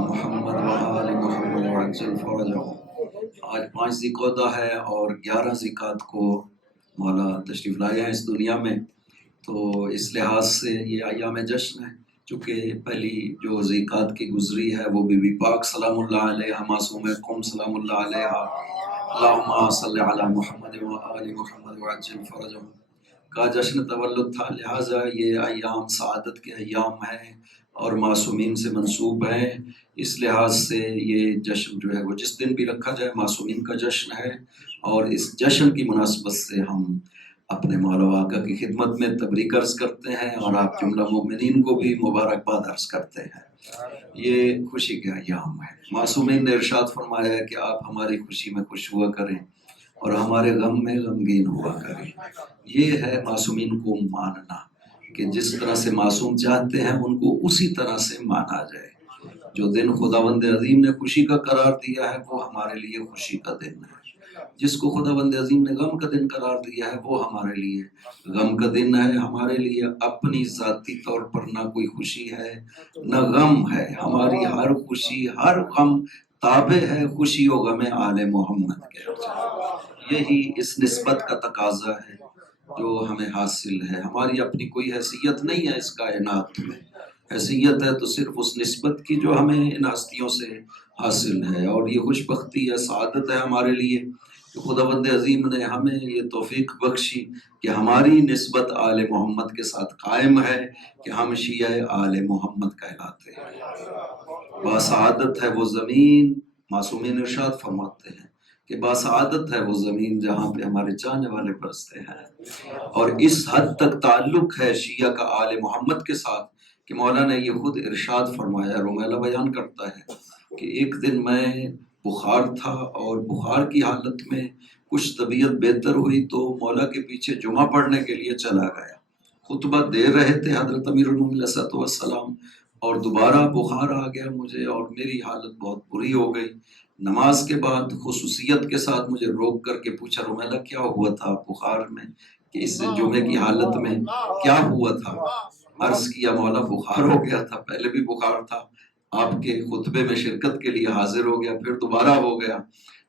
محمد و آل محمد وعجل فرجهم۔ آج 5 ذی ہے اور 11 ذیقات کو مولا تشریف لائے ہیں اس دنیا میں، تو اس لحاظ سے یہ ایام جشن ہے۔ چونکہ پہلی جو ذیقات کی گزری ہے وہ بی بی پاک سلام اللہ علیہ، معصوم قوم سلام اللہ علیہ، اللہم صلی علی محمد و آل محمد وعجل فرجهم کا جشن تولد تھا، لہٰذا یہ ایام سعادت کے ایام ہیں اور معصومین سے منسوب ہیں۔ اس لحاظ سے یہ جشن جو ہے وہ جس دن بھی رکھا جائے معصومین کا جشن ہے، اور اس جشن کی مناسبت سے ہم اپنے مولا و آقا کی خدمت میں تبریک عرض کرتے ہیں اور آپ جملہ مومنین کو بھی مبارکباد عرض کرتے ہیں۔ یہ خوشی کے ایام ہے۔ معصومین نے ارشاد فرمایا ہے کہ آپ ہماری خوشی میں خوش ہوا کریں اور ہمارے غم میں غمگین ہوا کریں۔ یہ ہے معصومین کو ماننا، کہ جس طرح سے معصوم چاہتے ہیں ان کو اسی طرح سے مانا جائے۔ جو دن خداوند عظیم نے خوشی کا قرار دیا ہے وہ ہمارے لیے خوشی کا دن ہے، جس کو خداوند عظیم نے غم کا دن قرار دیا ہے وہ ہمارے لیے غم کا دن ہے۔ ہمارے لیے اپنی ذاتی طور پر نہ کوئی خوشی ہے نہ غم ہے، ہماری ہر خوشی ہر غم تابع ہے خوشی و غم آل محمد کے۔ یہی اس نسبت کا تقاضا ہے جو ہمیں حاصل ہے۔ ہماری اپنی کوئی حیثیت نہیں ہے اس کائنات میں، حیثیت ہے تو صرف اس نسبت کی جو ہمیں ان ہستیوں سے حاصل ہے، اور یہ خوش بختی ہے، سعادت ہے ہمارے لیے کہ خداوند عظیم نے ہمیں یہ توفیق بخشی کہ ہماری نسبت آل محمد کے ساتھ قائم ہے، کہ ہم شیعہ آل محمد کہلاتے ہیں۔ باسعادت ہے وہ زمین، معصومین ارشاد فرماتے ہیں کہ باسعادت ہے وہ زمین جہاں پہ ہمارے چاہنے والے برستے ہیں، اور اس حد تک تعلق ہے شیعہ کا آل محمد کے ساتھ کہ مولا نے یہ خود ارشاد فرمایا۔ رومیلہ بیان کرتا ہے کہ ایک دن میں بخار تھا اور بخار کی حالت میں کچھ طبیعت بہتر ہوئی تو مولا کے پیچھے جمعہ پڑھنے کے لیے چلا گیا۔ خطبہ دے رہے تھے حضرت امیر المومنین علیہ السلام، اور دوبارہ بخار آ گیا مجھے اور میری حالت بہت بری ہو گئی۔ نماز کے بعد خصوصیت کے ساتھ مجھے روک کر کے پوچھا، رومیلہ کیا ہوا تھا بخار میں، کہ اس جمعے کی حالت میں کیا ہوا تھا؟ عرض کیا مولا بخار ہو گیا تھا، پہلے بھی بخار تھا، آپ کے خطبے میں شرکت کے لیے حاضر ہو گیا، پھر دوبارہ ہو گیا۔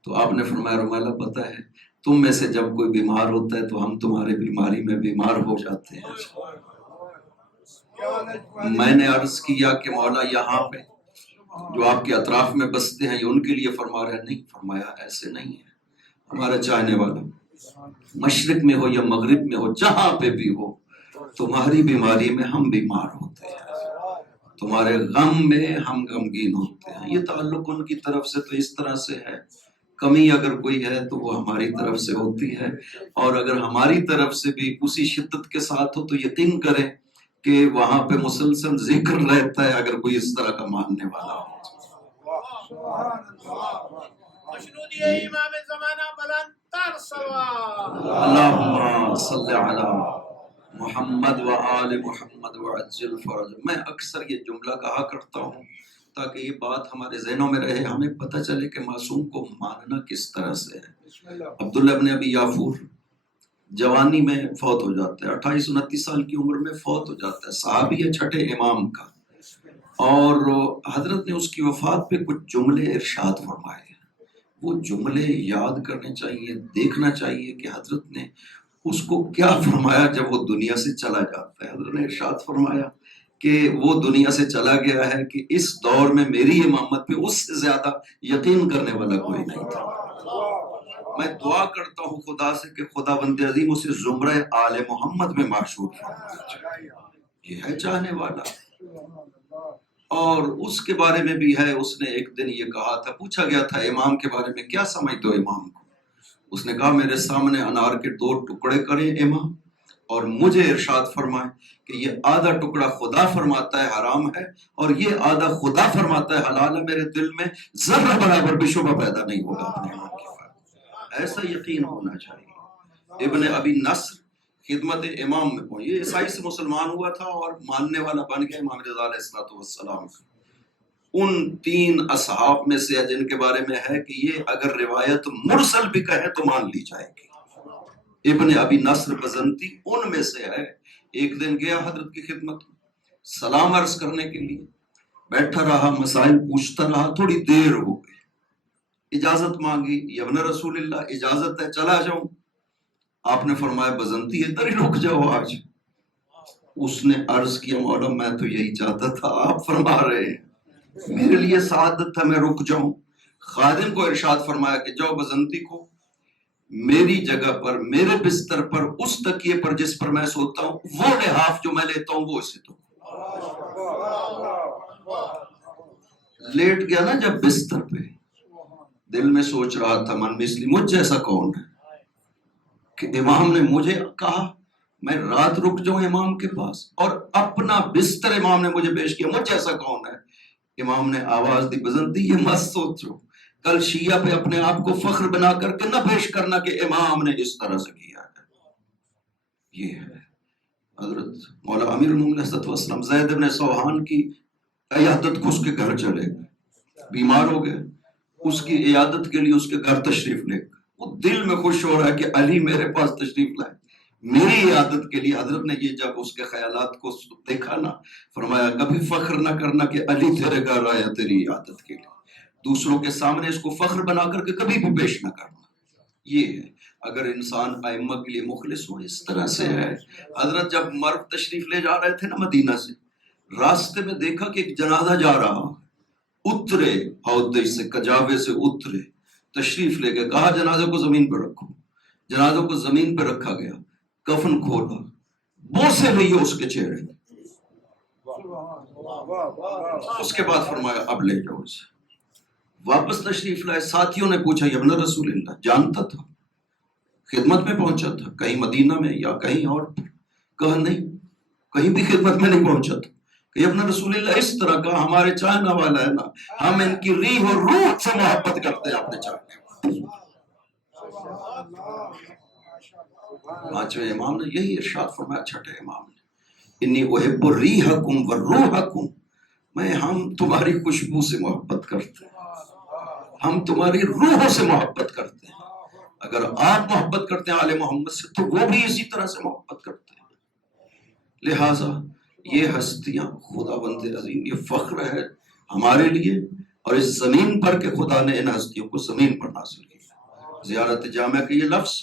تو آپ نے فرمایا رومیلہ پتہ ہے تم میں سے جب کوئی بیمار ہوتا ہے تو ہم تمہارے بیماری میں بیمار ہو جاتے ہیں۔ میں نے عرض کیا کہ مولا یہاں پہ جو آپ کے اطراف میں بستے ہیں یہ ان کے لیے فرما رہے ہیں؟ نہیں، فرمایا ایسے نہیں ہے، ہمارا چاہنے والا مشرق میں ہو یا مغرب میں ہو، جہاں پہ بھی ہو، تمہاری بیماری میں ہم بیمار ہوتے ہیں، تمہارے غم میں ہم غمگین ہوتے ہیں۔ یہ تعلق ان کی طرف سے تو اس طرح سے ہے، کمی اگر کوئی ہے تو وہ ہماری طرف سے ہوتی ہے، اور اگر ہماری طرف سے بھی اسی شدت کے ساتھ ہو تو یقین کریں کہ وہاں پہ مسلسل ذکر رہتا ہے اگر کوئی اس طرح کا ماننے والا ہو۔ اللہم صلی علی محمد و آل محمد وعجل فرج۔ میں اکثر یہ جملہ کہا کرتا ہوں تاکہ یہ بات ہمارے ذہنوں میں رہے، ہمیں پتہ چلے کہ معصوم کو ماننا کس طرح سے ہے۔ عبداللہ ابن ابی یافور جوانی میں فوت ہو جاتا ہے، 28-29 سال کی عمر میں فوت ہو جاتا ہے، صحابی ہے چھٹے امام کا، اور حضرت نے اس کی وفات پہ کچھ جملے ارشاد فرمائے ہیں۔ وہ جملے یاد کرنے چاہیے، دیکھنا چاہیے کہ حضرت نے اس کو کیا فرمایا جب وہ دنیا سے چلا جاتا ہے۔ حضرت نے ارشاد فرمایا کہ وہ دنیا سے چلا گیا ہے کہ اس دور میں میری امامت پہ اس سے زیادہ یقین کرنے والا کوئی نہیں تھا۔ میں دعا کرتا ہوں خدا سے کہ خداوند عظیم اسے زمرہ آل محمد میں معشور فرمائے، یہ ہے چاہنے والا۔ اور اس کے بارے میں بھی ہے، اس نے ایک دن یہ کہا تھا، پوچھا گیا تھا امام کے بارے میں کیا سمجھتے ہو امام کو، اس نے کہا میرے سامنے انار کے 2 ٹکڑے کریں امام اور مجھے ارشاد فرمائیں کہ یہ آدھا ٹکڑا خدا فرماتا ہے حرام ہے اور یہ آدھا خدا فرماتا ہے حلال ہے، میرے دل میں ذرہ برابر بھی شبہ پیدا نہیں ہوگا اپنے امام کے بارے۔ ایسا یقین ہونا چاہیے۔ ابن ابی نصر خدمت امام میں پہنچ، یہ عیسائی سے مسلمان ہوا تھا اور ماننے والا بن گیا امام رضا علیہ السلام کا۔ ان 3 اصحاب میں سے جن کے بارے میں ہے کہ یہ اگر روایت مرسل بھی کہے تو مان لی جائے گی، ابن ابی نصر بزنتی ان میں سے ہے۔ ایک دن گیا حضرت کی خدمت میں سلام عرض کرنے کے لیے، بیٹھا رہا، مسائل پوچھتا رہا، تھوڑی دیر ہو گئی، اجازت مانگی، یبن رسول اللہ اجازت ہے چلا جاؤں؟ آپ نے فرمایا بزنتی ہے، تری رک جاؤ آج۔ اس نے عرض کیا مولا میں تو یہی چاہتا تھا، آپ فرما رہے ہیں، میرے لیے سعادت تھا میں رک جاؤں۔ خادم کو ارشاد فرمایا کہ جاؤ بزنتی کو میری جگہ پر، میرے بستر پر، اس تکیے پر جس پر میں سوتا ہوں، وہ لحاف جو میں لیتا ہوں وہ اسے دو۔ لیٹ گیا نا جب بستر پہ، دل میں سوچ رہا تھا من مثلی مجھ جیسا کون ہے کہ امام نے مجھے کہا میں رات رک جاؤں امام کے پاس، اور اپنا بستر امام نے مجھے پیش کیا، مجھ جیسا کون ہے؟ امام نے آواز دی بزنتی یہ مت سوچو، کل شیعہ پہ اپنے آپ کو فخر بنا کر کے نہ پیش کرنا کہ امام نے اس طرح سے کیا ہے۔ یہ ہے حضرت مولا امیر المومنین صلی اللہ علیہ وسلم زید بن سوحان کی عیادت کو اس کے گھر چلے گئے، بیمار ہو گئے، اس کی عیادت کے لیے اس کے گھر تشریف لے گئے، وہ دل میں خوش ہو رہا ہے کہ علی میرے پاس تشریف لائے میری عیادت کے لیے۔ حضرت نے یہ جب اس کے خیالات کو دیکھا نا، فرمایا کبھی فخر نہ کرنا کہ علی تیرے گھر آیا تیری عیادت کے لیے، دوسروں کے سامنے اس کو فخر بنا کر کے کبھی بھی پیش نہ کرنا۔ یہ ہے اگر انسان ائمہ کے لیے مخلص ہو، اس طرح سے ہے۔ حضرت جب مرد تشریف لے جا رہے تھے نا مدینہ سے، راستے میں دیکھا کہ ایک جنازہ جا رہا، اترے ہودج سے، کجاوے سے اترے، تشریف لے گئے، کہا جنازے کو زمین پہ رکھو، جنازوں کو زمین پہ رکھا گیا، کفن کھولا، بوسے لیے اس کے چہرے، اس کے بعد فرمایا اب لے جاؤ اسے۔ واپس تشریف لائے، ساتھیوں نے پوچھا یبن رسول اللہ، جانتا تھا، خدمت میں پہنچا تھا کہیں مدینہ میں یا کہیں اور پر؟ کہا نہیں، کہیں بھی خدمت میں نہیں پہنچا تھا۔ کہ ابن رسول اللہ اس طرح کا ہمارے چاہنا والا ہے نا، ہم ان کی ریح اور روح سے محبت کرتے ہیں اپنے چاہنے۔ پانچویں امام نے یہی ارشاد فرمایا، چھٹے امام نے، انی احب ریحکم و روحکم، ہم تمہاری خوشبو سے محبت کرتے ہیں، ہم تمہاری روحوں سے محبت کرتے ہیں۔ اگر آپ محبت کرتے ہیں آل محمد سے تو وہ بھی اسی طرح سے محبت کرتے ہیں۔ لہٰذا یہ ہستیاں خدا بند عظیم، یہ فخر ہے ہمارے لیے اور اس زمین پر کہ خدا نے ان ہستیوں کو زمین پر نازل کیا۔ زیارت جامعہ کا یہ لفظ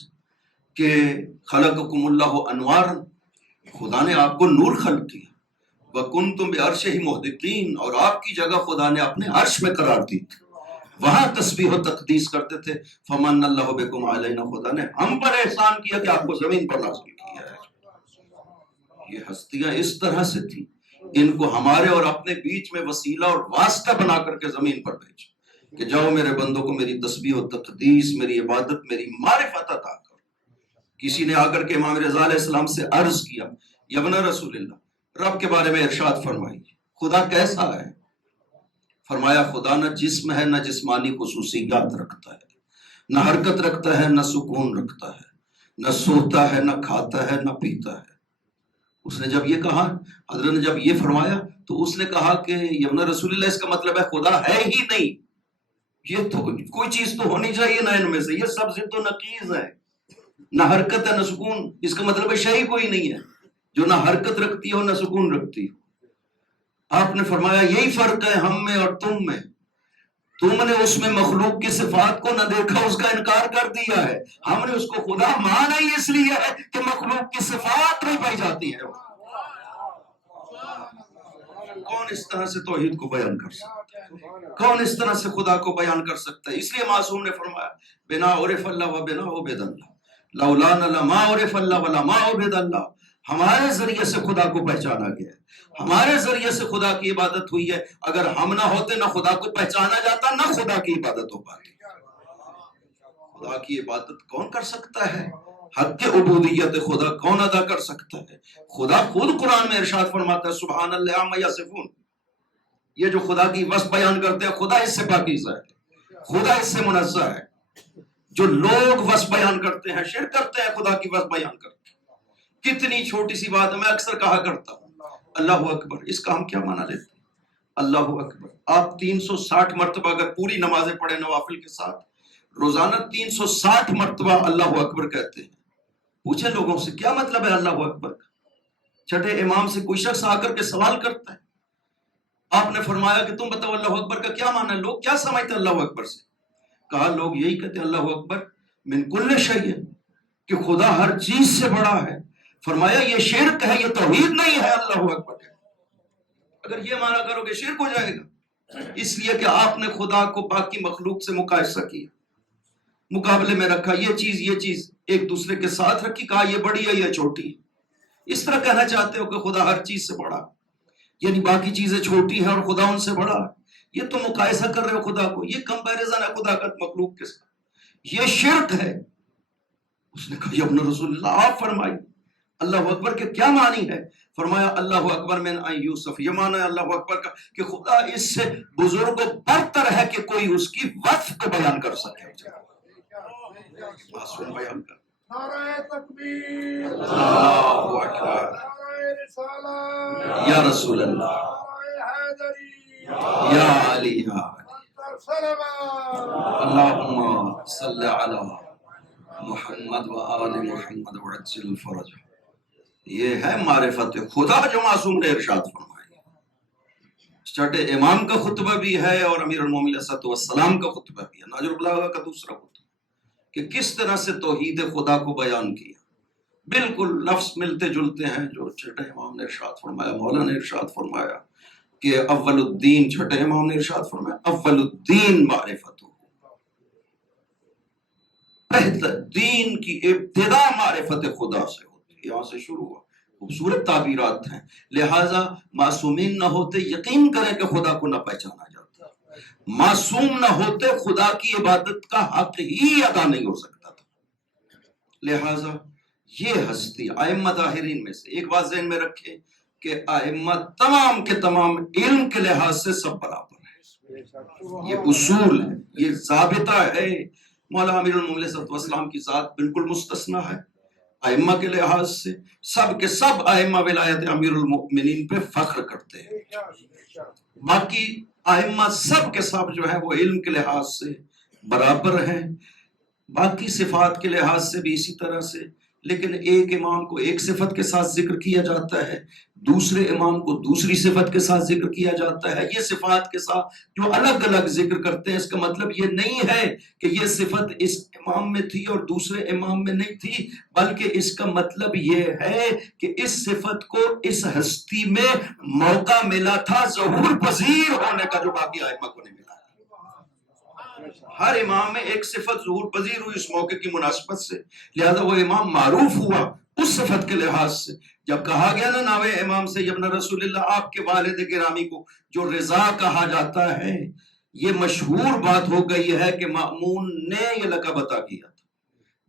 کہ خلقکم اللہ انوارا، خدا نے آپ کو نور خلق کیا، وکنتم بعرشہ محدثین، اور آپ کی جگہ خدا نے اپنے عرش میں قرار دی تھی، وہاں تسبیح و تقدیس کرتے تھے۔ فمن اللہ بکم علینا، خدا نے ہم پر احسان کیا کہ آپ کو زمین پر نازل کیا ہے۔ یہ ہستیاں اس طرح سے تھیں، ان کو ہمارے اور اپنے بیچ میں وسیلہ اور واسطہ بنا کر کے زمین پر بھیجا کہ جاؤ میرے بندوں کو میری تسبیح و تقدیس، میری عبادت، میری معرفت عطا کرو۔ کسی نے آ کر کے امام رضا علیہ السلام سے عرض کیا، یبن رسول اللہ، رب کے بارے میں ارشاد فرمائی، خدا کیسا ہے؟ فرمایا خدا نہ جسم ہے نہ جسمانی خصوصیات رکھتا ہے، نہ حرکت رکھتا ہے نہ سکون رکھتا ہے، نہ سوتا ہے نہ کھاتا ہے نہ پیتا ہے۔ اس نے جب یہ کہا، حضرت نے جب یہ فرمایا تو اس نے کہا کہ یبن رسول اللہ اس کا مطلب ہے خدا ہے ہی نہیں، یہ تو کوئی چیز تو ہونی چاہیے نا ان میں سے، یہ سب ضد و نقیض ہے، نہ حرکت ہے نہ سکون، اس کا مطلب ہے شے کوئی نہیں ہے جو نہ حرکت رکھتی ہو نہ سکون رکھتی ہو۔ آپ نے فرمایا یہی فرق ہے ہم میں اور تم میں، تم نے اس میں مخلوق کی صفات کو نہ دیکھا، اس کا انکار کر دیا ہے، ہم نے اس کو خدا مانا ہی اس لیے ہے کہ مخلوق کی صفات نہیں پائی جاتی ہے۔ کون اس طرح سے توحید کو بیان کر سکتا ہے؟ کون اس طرح سے خدا کو بیان کر سکتا ہے؟ اس لیے معصوم نے فرمایا بنا عرف اللہ و بنا عبید اللہ، لولا لما عرف اللہ ولما عبید اللہ، ہمارے ذریعے سے خدا کو پہچانا گیا ہے، ہمارے ذریعے سے خدا کی عبادت ہوئی ہے، اگر ہم نہ ہوتے نہ خدا کو پہچانا جاتا نہ خدا کی عبادت ہو پاتی۔ خدا کی عبادت کون کر سکتا ہے؟ حق عبودیت خدا کون ادا کر سکتا ہے؟ خدا خود قرآن میں ارشاد فرماتا ہے سبحان اللہ عما یصفون، یہ جو خدا کی وصف بیان کرتے ہیں خدا اس سے پاکیزہ ہے، خدا اس سے منزہ ہے۔ جو لوگ وصف بیان کرتے ہیں شرک کرتے ہیں، خدا کی وصف بیان کرتے ہیں۔ کتنی چھوٹی سی بات میں اکثر کہا کرتا ہوں اللہ اکبر، اس کا ہم کیا معنی لیتے ہیں؟ اللہ اکبر آپ 360 مرتبہ اگر پوری نمازیں پڑھیں نوافل کے ساتھ، روزانہ 360 مرتبہ اللہ اکبر کہتے ہیں۔ پوچھیں لوگوں سے کیا مطلب ہے اللہ اکبر کا؟ چھٹے امام سے کوئی شخص آ کر کے سوال کرتا ہے آپ نے فرمایا کہ تم بتاؤ اللہ اکبر کا کیا معنی ہے، لوگ کیا سمجھتے ہیں اللہ اکبر سے؟ کہا لوگ یہی کہتے ہیں اللہ اکبر من کل شیء، کہ خدا ہر چیز سے بڑا ہے۔ فرمایا یہ شرک ہے، یہ توحید نہیں ہے اللہ اکبر ہے۔ اگر یہ معنی کرو کہ شرک ہو جائے گا، اس لیے کہ آپ نے خدا کو باقی مخلوق سے مقایسہ کیا، مقابلے میں رکھا، یہ چیز ایک دوسرے کے ساتھ رکھی، کہا یہ بڑی ہے یہ چھوٹی ہے۔ اس طرح کہنا چاہتے ہو کہ خدا ہر چیز سے بڑا، یعنی باقی چیزیں چھوٹی ہیں اور خدا ان سے بڑا ہے، یہ تو مقایسہ کر رہے ہو خدا کو، یہ کمپیریزن ہے خدا کا مخلوق کے ساتھ، یہ شرک ہے۔ اس نے کہا یا ابن رسول اللہ آپ فرمائیے اللہ اکبر کے کیا معنی ہے؟ فرمایا اللہ اکبر من ان یوسف، یہ معنی ہے اللہ اکبر کا کہ خدا اس سے بزرگ و برتر ہے کہ کوئی اس کی وصف کو بیان کر سکے۔ معصوم بیان کر، نعرہ تکبیر، اللہ اکبر، نعرہ رسالت، یا رسول اللہ، نعرہ حیدری، یا علی، انت سلام۔ اللہم صلی علی محمد و آل محمد وعجل فرج۔ یہ ہے معرفت خدا جو معصوم نے ارشاد فرمایا۔ چھٹے امام کا خطبہ بھی ہے اور امیر المومنین علیہ السلام کا خطبہ بھی ہے، ناجر البلاغہ کا دوسرا خطبہ، کہ کس طرح سے توحید خدا کو بیان کیا۔ بالکل لفظ ملتے جلتے ہیں جو چھٹے امام نے ارشاد فرمایا۔ مولا نے ارشاد فرمایا کہ اول الدین، چھٹے امام نے ارشاد فرمایا اول الدین معرفت ہو، دین کی ابتدا معرفت خدا سے ہوتی ہے، یہاں سے شروع ہوا۔ خوبصورت تعبیرات ہیں، لہٰذا معصومین نہ ہوتے یقین کریں کہ خدا کو نہ پہچانا جاتا، معصوم نہ ہوتے خدا کی عبادت کا حق ہی ادا نہیں ہو سکتا تھا۔ لہٰذا یہ ہستی ائمہ ظاہرین میں سے ایک بات ذہن میں رکھے کہ ائمہ تمام کے تمام علم کے لحاظ سے سب برابر ہیں، یہ اصول ہے، یہ ضابطہ ہے۔ مولا امیر المومنین علیہ السلام کی ذات بالکل مستثنیٰ ہے ائمہ کے لحاظ سے، سب کے سب ائمہ ولایت امیر المؤمنین پہ فخر کرتے ہیں، باقی ائمہ سب کے سب جو ہیں وہ علم کے لحاظ سے برابر ہیں، باقی صفات کے لحاظ سے بھی اسی طرح سے، لیکن ایک امام کو ایک صفت کے ساتھ ذکر کیا جاتا ہے، دوسرے امام کو دوسری صفت کے ساتھ ذکر کیا جاتا ہے۔ یہ صفات کے ساتھ جو الگ الگ ذکر کرتے ہیں، اس کا مطلب یہ نہیں ہے کہ یہ صفت اس امام میں تھی اور دوسرے امام میں نہیں تھی، بلکہ اس کا مطلب یہ ہے کہ اس صفت کو اس ہستی میں موقع ملا تھا ظہور پذیر ہونے کا، جو باقی ائمہ کو نہیں ملا۔ ہر امام میں ایک صفت ظہور پذیر ہوئی اس موقع کی مناسبت سے، لہذا وہ امام معروف ہوا اس صفت کے لحاظ سے۔ جب کہا گیا نا ناوے امام سے ابن رسول اللہ، آپ کے والد گرامی کو جو رضا کہا جاتا ہے، یہ مشہور بات ہو گئی ہے کہ مأمون نے یہ لقب عطا کیا تھا۔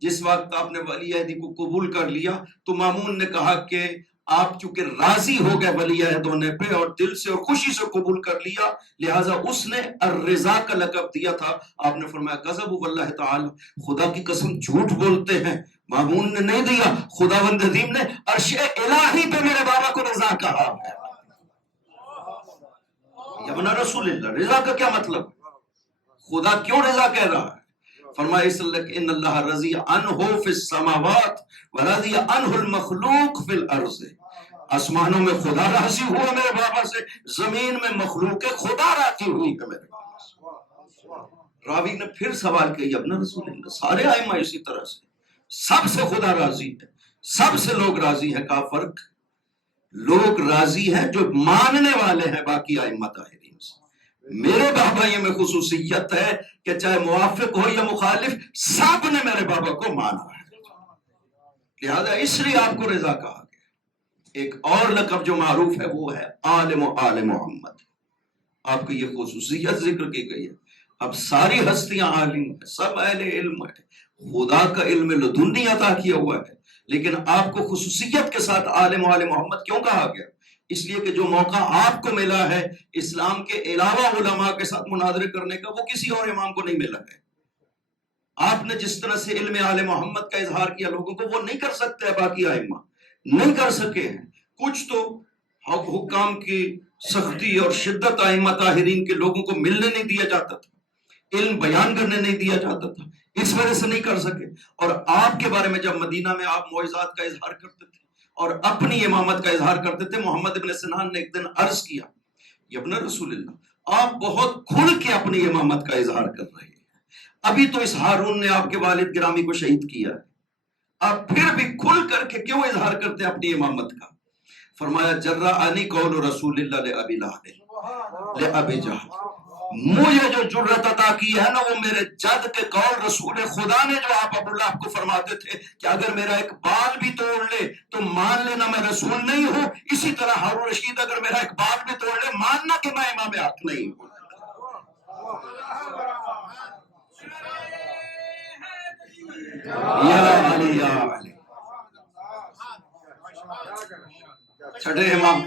جس وقت آپ نے ولی عہدی کو قبول کر لیا تو مأمون نے کہا کہ آپ چونکہ راضی ہو گئے ولی عہد ہونے پہ اور دل سے اور خوشی سے قبول کر لیا، لہٰذا اس نے الرضا کا لقب دیا تھا۔ آپ نے فرمایا قذب واللہ تعالی، خدا کی قسم جھوٹ بولتے ہیں، مامون نے نہیں دیا، خداوند عظیم نے عرش الہی پہ میرے بابا کو رضا کہا ہے۔ ابن رسول اللہ، رضا کا کیا مطلب؟ خدا کیوں رضا کہہ رہا ہے؟ فرمایا اس لیے کہ ان اللہ رضی عنہ فی السماوات ورضی عنہ المخلوق فی الارض، آسمانوں میں خدا راضی ہوا میرے بابا سے، زمین میں مخلوق خدا راضی ہوئی ہے میرے بابا سے۔ راوی نے پھر سوال کیا ابن رسول اللہ، سارے ائمہ اسی طرح سے، سب سے خدا راضی ہے، سب سے لوگ راضی ہیں، کا فرق؟ لوگ راضی ہیں جو ماننے والے ہیں باقی ائمہ طاہرین سے۔ میرے بابا یہ میں خصوصیت ہے کہ چاہے موافق ہو یا مخالف، سب نے میرے بابا کو مانا ہے، لہذا اس لیے آپ کو رضا کہا گیا۔ ایک اور لقب جو معروف ہے وہ ہے عالم و آل محمد، آپ کو یہ خصوصیت ذکر کی گئی ہے۔ اب ساری ہستیاں عالم ہیں، سب اہل علم ہے، خدا کا علم لدنی عطا کیا ہوا ہے، لیکن آپ کو خصوصیت کے ساتھ عالم و آل محمد کیوں کہا گیا؟ اس لیے کہ جو موقع آپ کو ملا ہے اسلام کے علاوہ علماء کے ساتھ مناظرے کرنے کا، وہ کسی اور امام کو نہیں ملا ہے۔ آپ نے جس طرح سے علم آل محمد کا اظہار کیا لوگوں کو، وہ نہیں کر سکتے، باقی ائمہ نہیں کر سکے ہیں۔ کچھ تو حکام کی سختی اور شدت ائمہ طاہرین کے لوگوں کو ملنے نہیں دیا جاتا تھا، علم بیان کرنے نہیں دیا جاتا تھا، اس وجہ سے نہیں کر سکے۔ اور آپ کے بارے میں جب مدینہ میں آپ معجزات کا اظہار کرتے تھے اور اپنی امامت کا اظہار کرتے تھے، محمد ابن سنان نے ایک دن عرض کیا ابن رسول اللہ آپ بہت کھل کے اپنی امامت کا اظہار کر رہے ہیں. ابھی تو اس ہارون نے آپ کے والد گرامی کو شہید کیا ہے, آپ پھر بھی کھل کر کے کیوں اظہار کرتے ہیں اپنی امامت کا؟ فرمایا جرأنی قول رسول اللہ لأبی لہب لأبی جہل, مجھے جو جرأت عطا کی ہے نا وہ میرے جد کے قول رسول خدا نے, جو آپ ابو لہب کو فرماتے تھے کہ اگر میرا ایک بال بھی توڑ لے تو مان لینا میں رسول نہیں ہوں, اسی طرح ہارون رشید اگر میرا ایک بال بھی توڑ لے ماننا کہ میں امام حق نہیں ہوں. یا علی یا علی. چھٹے امام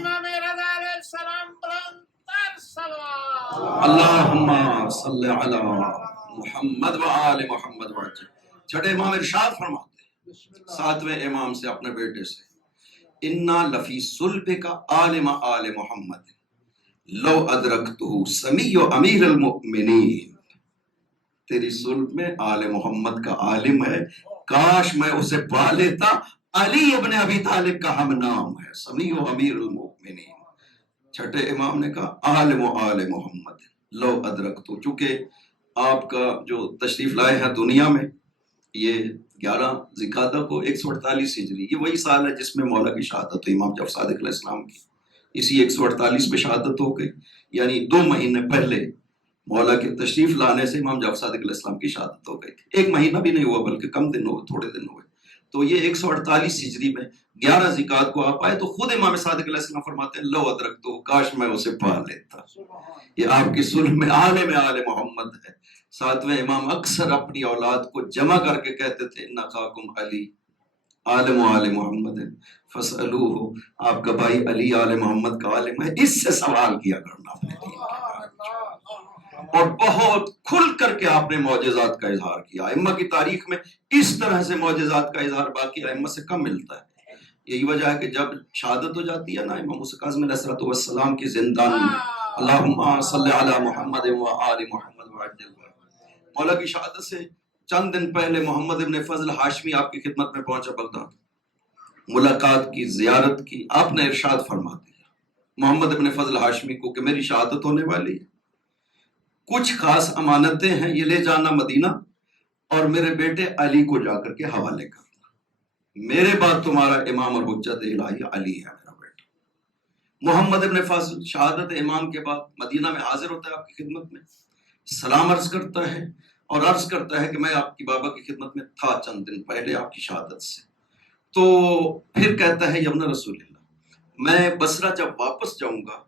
اللہم صلی علی محمد و آل محمد وعجل. چھٹے امام ارشاد فرماتے ہیں ساتویں امام سے اپنے بیٹے سے, انا لفی صلبک عالم آل محمد لو ادرکتہ سمیع امیر المؤمنین. تیری صلب میں آل محمد کا عالم ہے, کاش میں اسے پا لیتا. علی ابن ابی طالب کا ہم نام ہے, سمیع امیر المؤمنین. چھٹے امام نے کہا عالم و آل محمد لو ادرکتو, چونکہ آپ کا جو تشریف لائے ہیں دنیا میں یہ 11 ذوالقعدہ کو 148 ہجری, یہ وہی سال ہے جس میں مولا کی شہادت ہوئی, امام جعفر صادق علیہ السلام کی. اسی 148 میں شہادت ہو گئی, یعنی 2 مہینے پہلے مولا کے تشریف لانے سے امام جعفر صادق علیہ السلام کی شہادت ہو گئی تھی. 1 مہینہ بھی نہیں ہوا بلکہ کم دن ہوئے, تھوڑے دن ہوئے. تو یہ 148 ہجری میں 11 ذوالقعدہ کو آپ آئے تو خود امام صادق علیہ السلام فرماتے ہیں لو ادرکتو, کاش میں اسے پا لیتا. یہ آپ کی صلح میں عالم آل محمد ہے. ساتویں امام اکثر اپنی اولاد کو جمع کر کے کہتے تھے ان اخاکم علی عالم و آل محمد ہے فاسألوہ, آپ کا بھائی علی آل محمد کا عالم ہے, اس سے سوال کیا کرنا اپنے دین کے بارے میں. اور بہت کھل کر کے آپ نے معجزات کا اظہار کیا. ائمہ کی تاریخ میں اس طرح سے معجزات کا اظہار باقی ائمہ سے کم ملتا ہے. یہی وجہ ہے کہ جب شہادت ہو جاتی ہے نا امام موسیٰ کاظم علیہ السلام کی زندان میں, اللہم صلی علی محمد و آل محمد وعجل, مولا کی شہادت سے چند دن پہلے محمد ابن فضل ہاشمی آپ کی خدمت میں پہنچا بغداد, ملاقات کی, زیارت کی. آپ نے ارشاد فرما دیا محمد ابن فضل ہاشمی کو کہ میری شہادت ہونے والی ہے, کچھ خاص امانتیں ہیں, یہ لے جانا مدینہ اور میرے بیٹے علی کو جا کر کے حوالے کرنا. میرے بعد تمہارا امام اور حجت الہی علی ہے میرا بیٹا. محمد ابن فضل شہادت امام کے بعد مدینہ میں حاضر ہوتا ہے آپ کی خدمت میں, سلام عرض کرتا ہے اور عرض کرتا ہے کہ میں آپ کی بابا کی خدمت میں تھا چند دن پہلے آپ کی شہادت سے. تو پھر کہتا ہے یا ابن رسول اللہ, میں بصرہ جب واپس جاؤں گا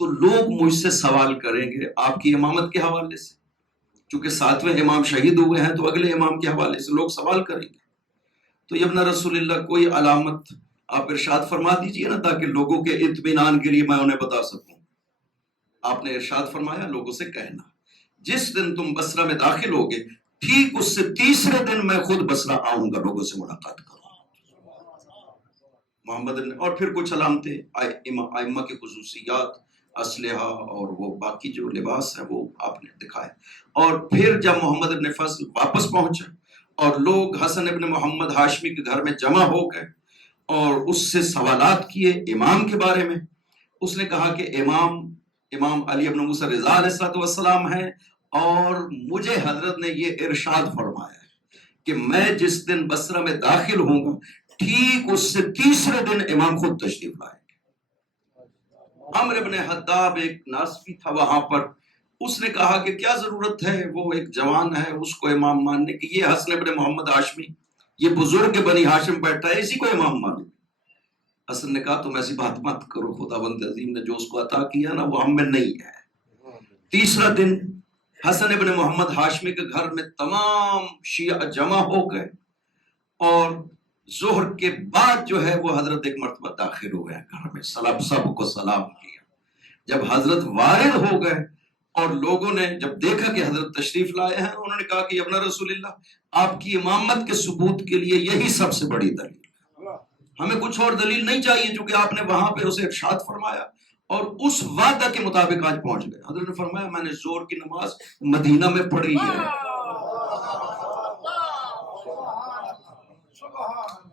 تو لوگ مجھ سے سوال کریں گے آپ کی امامت کے حوالے سے, چونکہ ساتویں امام شہید ہوئے ہیں تو اگلے امام کے حوالے سے لوگ سوال کریں گے. تو یا ابن رسول اللہ کوئی علامت آپ ارشاد فرما دیجئے نا تاکہ لوگوں کے اطمینان کے لیے میں انہیں بتا سکوں. آپ نے ارشاد فرمایا لوگوں سے کہنا جس دن تم بصرہ میں داخل ہوگے ٹھیک اس سے تیسرے دن میں خود بصرہ آؤں گا, لوگوں سے ملاقات کروں. محمد نے اور پھر کچھ علامتیں, ائمہ کی خصوصیات, اسلحہ اور وہ باقی جو لباس ہے وہ آپ نے دکھائے. اور پھر جب محمد ابن فضل واپس پہنچا اور لوگ حسن ابن محمد ہاشمی کے گھر میں جمع ہو گئے اور اس سے سوالات کیے امام کے بارے میں, اس نے کہا کہ امام علی ابن موسیٰ رضا علیہ السلام ہے اور مجھے حضرت نے یہ ارشاد فرمایا ہے کہ میں جس دن بصرہ میں داخل ہوں گا ٹھیک اس سے تیسرے دن امام خود تشریف لائیں گے. عمرو ابن حداب ایک ناصفی تھا وہاں پر, اس نے کہا کہ کیا ضرورت ہے, وہ ایک جوان ہے اس کو امام ماننے کی, یہ حسن ابن محمد ہاشمی یہ بزرگ بنی ہاشم بیٹھتا ہے اسی کو امام مانو. حسن نے کہا تم ایسی بات مت کرو, خداوند عظیم نے جو اس کو عطا کیا نا وہ ہم میں نہیں ہے. تیسرا دن حسن ابن محمد ہاشمی کے گھر میں تمام شیعہ جمع ہو گئے اور ظہر کے بعد جو ہے وہ حضرت ایک مرتبہ داخل ہوئے ہیں گھر میں, سب کو سلام کیا. جب حضرت وارد ہو گئے اور لوگوں نے جب دیکھا کہ حضرت تشریف لائے ہیں انہوں نے کہا کہ یا ابن رسول اللہ آپ کی امامت کے ثبوت کے لیے یہی سب سے بڑی دلیل ہے, ہمیں کچھ اور دلیل نہیں چاہیے, چونکہ آپ نے وہاں پہ اسے ارشاد فرمایا اور اس وعدہ کے مطابق آج پہنچ گئے. حضرت نے فرمایا میں نے زور کی نماز مدینہ میں پڑھی ہے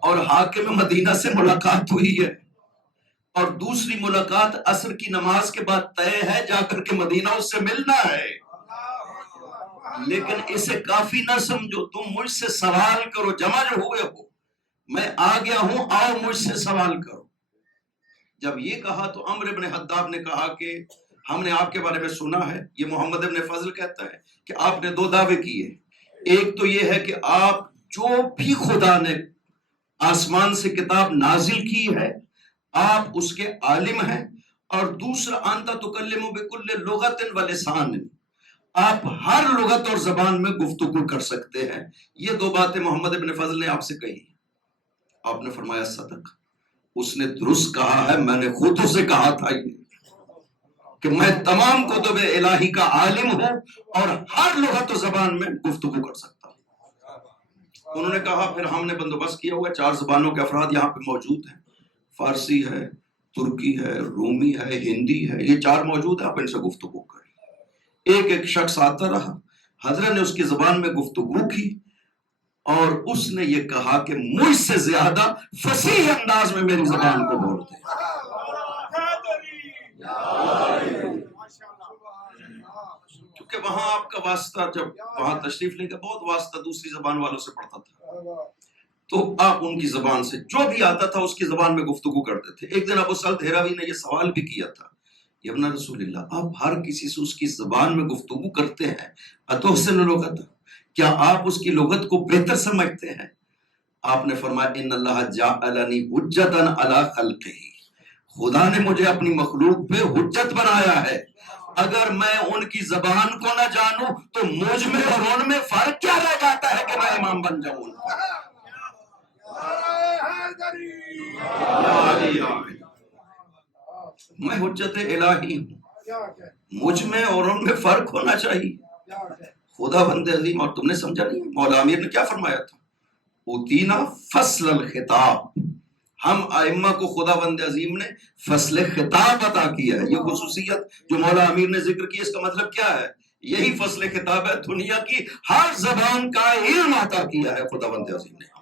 اور حاکم مدینہ سے ملاقات ہوئی ہے اور دوسری ملاقات عصر کی نماز کے بعد طے ہے، جا کر کے مدینہ اس سے ملنا ہے۔ لیکن اسے کافی نہ سمجھو، تم مجھ سے سوال کرو، جمع جو ہوئے ہو، میں آ گیا ہوں، آؤ مجھ سے سوال کرو۔ جب یہ کہا تو عمرو بن حداب نے کہا کہ ہم نے آپ کے بارے میں سنا ہے، یہ محمد ابن فضل کہتا ہے کہ آپ نے 2 دعوے کیے، ایک تو یہ ہے کہ آپ جو بھی خدا نے آسمان سے کتاب نازل کی ہے آپ اس کے عالم ہیں، اور دوسرا انت تکلم بکل لغت و لسان، آپ ہر لغت اور زبان میں گفتگو کر سکتے ہیں۔ یہ 2 باتیں محمد ابن فضل نے آپ سے کہی۔ آپ نے فرمایا صدق، اس نے درست کہا ہے، میں نے خود اسے کہا تھا یہ کہ میں تمام کتب الہی کا عالم ہوں اور ہر لغت و زبان میں گفتگو کر سکتا ہوں۔ انہوں نے کہا پھر ہم نے بندوبست کیا ہوا 4 زبانوں کے افراد یہاں پہ موجود ہیں، فارسی ہے، ترکی ہے، رومی ہے، ہندی ہے، یہ 4 موجود ہیں، آپ ان سے گفتگو کریں۔ ایک ایک شخص آتا رہا، حضرت نے اس کی زبان میں گفتگو کی اور اس نے یہ کہا کہ مجھ سے زیادہ فصیح انداز میں میری زبان کو بولتے ہیں۔ کیونکہ وہاں آپ کا واسطہ، جب وہاں تشریف لے گا، بہت واسطہ دوسری زبان والوں سے پڑتا تھا، تو آپ ان کی زبان سے جو بھی آتا تھا اس کی زبان میں گفتگو کرتے تھے۔ ایک دن ابو سعد ہیراوی نے یہ سوال بھی کیا تھا، یا ابن رسول اللہ، آپ ہر کسی سے اس کی زبان میں گفتگو کرتے ہیں، اتحسن لغت، کیا آپ اس کی لغت کو بہتر سمجھتے ہیں؟ آپ نے فرمایا ان اللہ جعلنی حجتا علی خلقہ، خدا نے مجھے اپنی مخلوق پہ حجت بنایا ہے، اگر میں ان کی زبان کو نہ جانوں تو مجھ میں اور ان میں فرق کیا رہ جاتا ہے کہ میں امام بن جاؤں۔ میں حجت الہی ہوں، مجھ میں اور ان میں فرق ہونا چاہیے۔ خدا بند عظیم، اور تم نے سمجھا نہیں مولا امیر نے کیا فرمایا تھا، اوتینا فصل الخطاب، ہم ائمہ کو خدا بند عظیم نے فصل خطاب عطا کیا ہے۔ یہ خصوصیت جو مولا امیر نے ذکر کی، اس کا مطلب کیا ہے؟ یہی فصل خطاب ہے، دنیا کی ہر زبان کا علم عطا کیا ہے خدا بند عظیم نے۔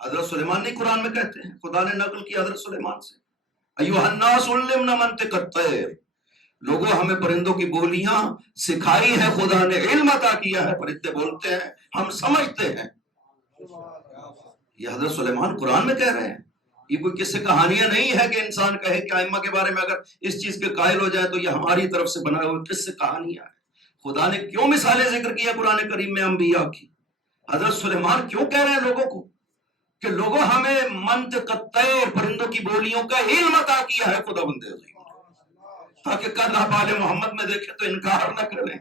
حضرت سلیمان نے قرآن میں کہتے ہیں، خدا نے نقل کی حضرت سلیمان سے، ایھا الناس علمنا منطق الطیر، لوگوں ہمیں پرندوں کی بولیاں سکھائی ہے، خدا نے علم عطا کیا ہے، پرندے بولتے ہیں ہم سمجھتے ہیں۔ یہ حضرت سلیمان قرآن میں کہہ رہے ہیں، یہ کوئی قصے کہانیاں نہیں ہے کہ انسان کہے کہ ائمہ کے بارے میں اگر اس چیز کے قائل ہو جائے تو یہ ہماری طرف سے بنائے ہوئے قصے کہانیاں ہیں۔ خدا نے کیوں مثالیں ذکر کی ہے قرآن کریم میں انبیاء کی؟ حضرت سلیمان کیوں کہہ رہے ہیں لوگوں کو کہ لوگوں ہمیں منطق الطیر، پرندوں کی بولیوں کا علم عطا کیا ہے خدا بند عظیم، تاکہ کل آپ آل محمد میں دیکھیں تو انکار نہ کریں۔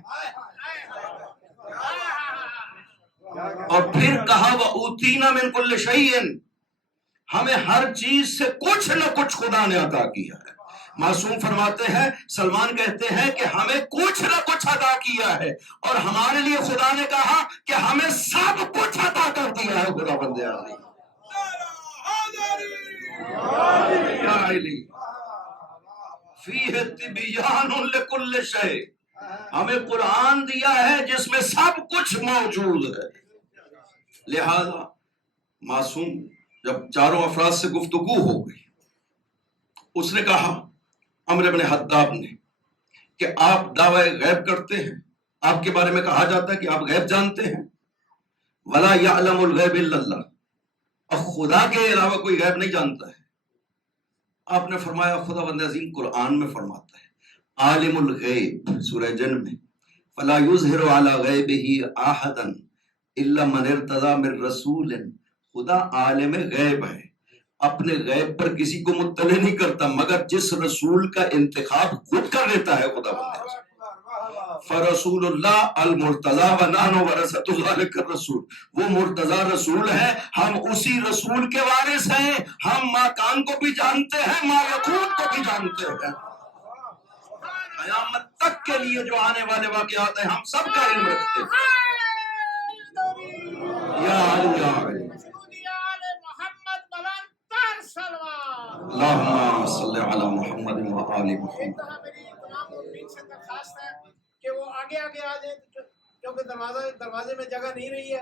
اور پھر کہا وَأُوتِينَا مِن كُلِّ شَيْءٍ، ہمیں ہر چیز سے کچھ نہ کچھ خدا نے عطا کیا ہے۔ معصوم فرماتے ہیں، سلمان کہتے ہیں کہ ہمیں کچھ نہ کچھ عطا کیا ہے، اور ہمارے لیے خدا نے کہا کہ ہمیں سب کچھ عطا کر دیا ہے خدا بندے عظیم۔ فیہ تبیان لکل شیء، ہمیں قرآن دیا ہے جس میں سب کچھ موجود ہے۔ لہذا معصوم جب 4 افراد سے گفتگو ہو گئی، اس نے کہا عمرو بن حداب نے کہ آپ دعوی غیب کرتے ہیں، آپ کے بارے میں کہا جاتا ہے کہ آپ غیب جانتے ہیں، ولا یعلم الغیب الا اللہ، اور خدا کے علاوہ کوئی غیب نہیں جانتا ہے۔ آپ نے فرمایا خدا بند عظیم قرآن میں فرماتا ہے عالم الغیب سورہ جن میں، فلا یظہر علی غیبہ احدا الا من ارتضی من رسول، خدا عالم غیب ہے، اپنے غیب پر کسی کو مطلع نہیں کرتا مگر جس رسول کا انتخاب خود کر لیتا ہے خدا بند عظیم۔ فرسول اللہ المرتضی و نحن ورثۃ ذلک الرسول، وہ مرتضی رسول ہے، ہم اسی رسول کے وارث ہیں، ہم ما کان کو بھی جانتے ہیں، ما یکون کو بھی جانتے ہیں، قیامت تک کے لیے جو آنے والے واقعات ہیں ہم سب کا علم رکھتے ہیں۔ یا علی اللہم صلی علی محمد و آل محمد۔ سے درخواست ہے کہ وہ آگے آگے آ جائیں کیونکہ دروازے میں جگہ نہیں رہی ہے۔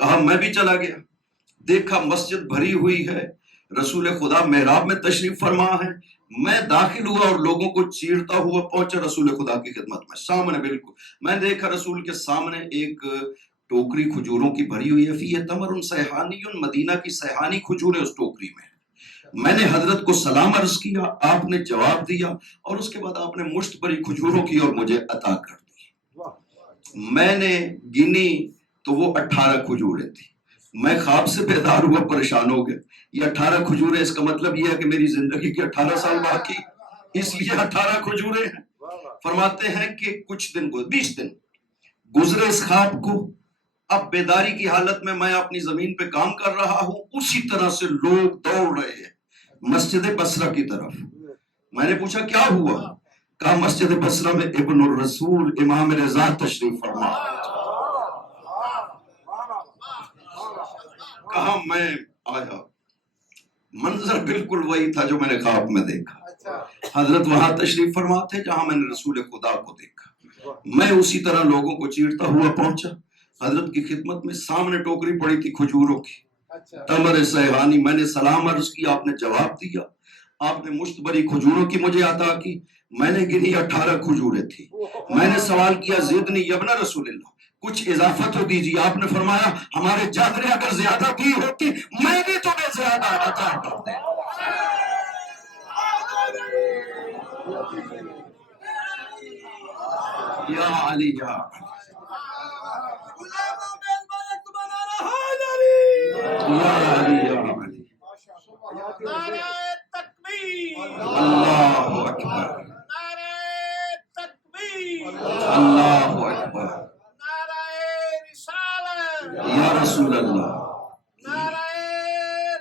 کہا میں بھی چلا گیا، دیکھا مسجد بھری ہوئی ہے، رسول خدا محراب میں تشریف فرما ہے، میں داخل ہوا اور لوگوں کو چیرتا ہوا پہنچا رسول خدا کی خدمت میں، سامنے بالکل میں نے دیکھا رسول کے سامنے ایک ٹوکری کھجوروں کی بھری ہوئی ہے، فی تمر سیحانی، مدینہ کی سیحانی کھجوریں اس ٹوکری میں۔ میں نے حضرت کو سلام عرض کیا، آپ نے جواب دیا، اور اس کے بعد آپ نے مشت بھری کھجوروں کی اور مجھے عطا کر دی۔ میں نے گنی تو وہ 18 کھجوریں تھی۔ میں خواب سے بیدار ہوا، پریشان ہو گیا، یہ 18 کھجوریں، اس کا مطلب یہ ہے کہ میری زندگی کے 18 سال باقی، اس لیے 18 کھجوریں ہیں۔ فرماتے ہیں کہ کچھ دن 20 دن گزرے اس خواب کو، اب بیداری کی حالت میں میں اپنی زمین پہ کام کر رہا ہوں، اسی طرح سے لوگ دوڑ رہے ہیں مسجد بصرہ کی طرف۔ میں نے پوچھا کیا ہوا؟ کہا مسجد بصرہ میں ابن الرسول امام رضا تشریف فرما۔ کہا میں آیا، منظر بالکل وہی تھا جو میں نے خواب میں دیکھا۔ حضرت وہاں تشریف فرما تھے جہاں میں نے رسول خدا کو دیکھا۔ میں اسی طرح لوگوں کو چیرتا ہوا پہنچا حضرت کی خدمت میں، سامنے ٹوکری پڑی تھی کھجوروں کی، تمر سیحانی۔ میں نے سلام عرض کیا، آپ نے جواب دیا، آپ نے مشت بھری کھجوروں کی مجھے عطا کی۔ میں نے گنی 18 کھجوریں تھی۔ میں نے سوال کیا زدنی یا ابن رسول اللہ، کچھ اضافہ تو دیجیے۔ آپ نے فرمایا ہمارے جد نے اگر زیادہ دی ہوتی میں بھی تمہیں زیادہ عطا کرتے۔ یا علی یا نعرہ تکبیر، اللہ اکبر، نعرہ تکبیر، اللہ اکبر، نعرہ رسالت، یا رسول اللہ، نعرہ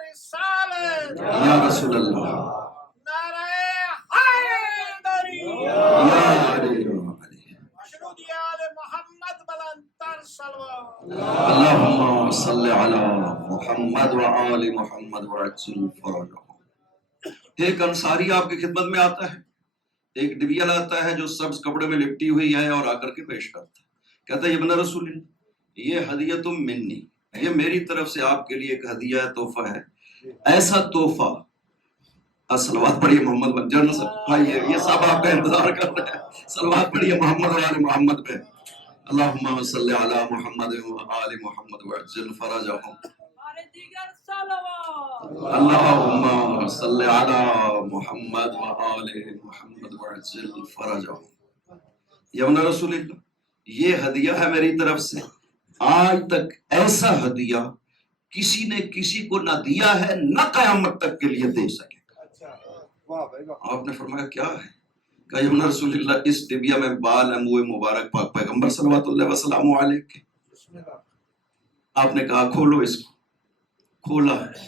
رسالت، یا رسول اللہ، نعرہ حیدری، یا علی مشروط آل محمد بلندتر صلوات۔ اللہم صلی علی محمد و آل محمد وعجل فرجہ۔ ایک انصاری آپ کی خدمت میں آتا ہے، ایک ڈبیا لاتا ہے جو سبز کپڑے میں لپٹی ہوئی ہے اور آ کر کے پیش کرتا ہے، کہتا ہے ابن رسول اللہ یہ ہدیۃ منی، یہ میری طرف سے آپ کے لیے ایک ہدیہ ہے، تحفہ ہے۔ ایسا تحفہ، صلوات پڑھیے محمد پر، جنرل صاحب آئیے، یہ سب آپ کا انتظار کر رہے ہیں، صلوات پڑھیے محمد و آل محمد پہ۔ اللہم صلی علی محمد و آل محمد وعجل فرجہم۔ اللہم صلی علی محمد و آل محمد وعجل فرجہم۔ یا ابن رسول اللہ یہ ہدیہ ہے میری طرف سے، آج تک ایسا ہدیہ کسی نے کسی کو نہ دیا ہے نہ قیامت تک کے لیے دے سکے۔ آپ نے فرمایا کیا ہے؟ کہا یا ابن رسول اللہ اس ڈبیا میں بال ہیں منہ مبارک پاک پیغمبر صلوات اللہ وسلم علیہ کے۔ آپ نے کہا کھولو اس کو، کھولا ہے،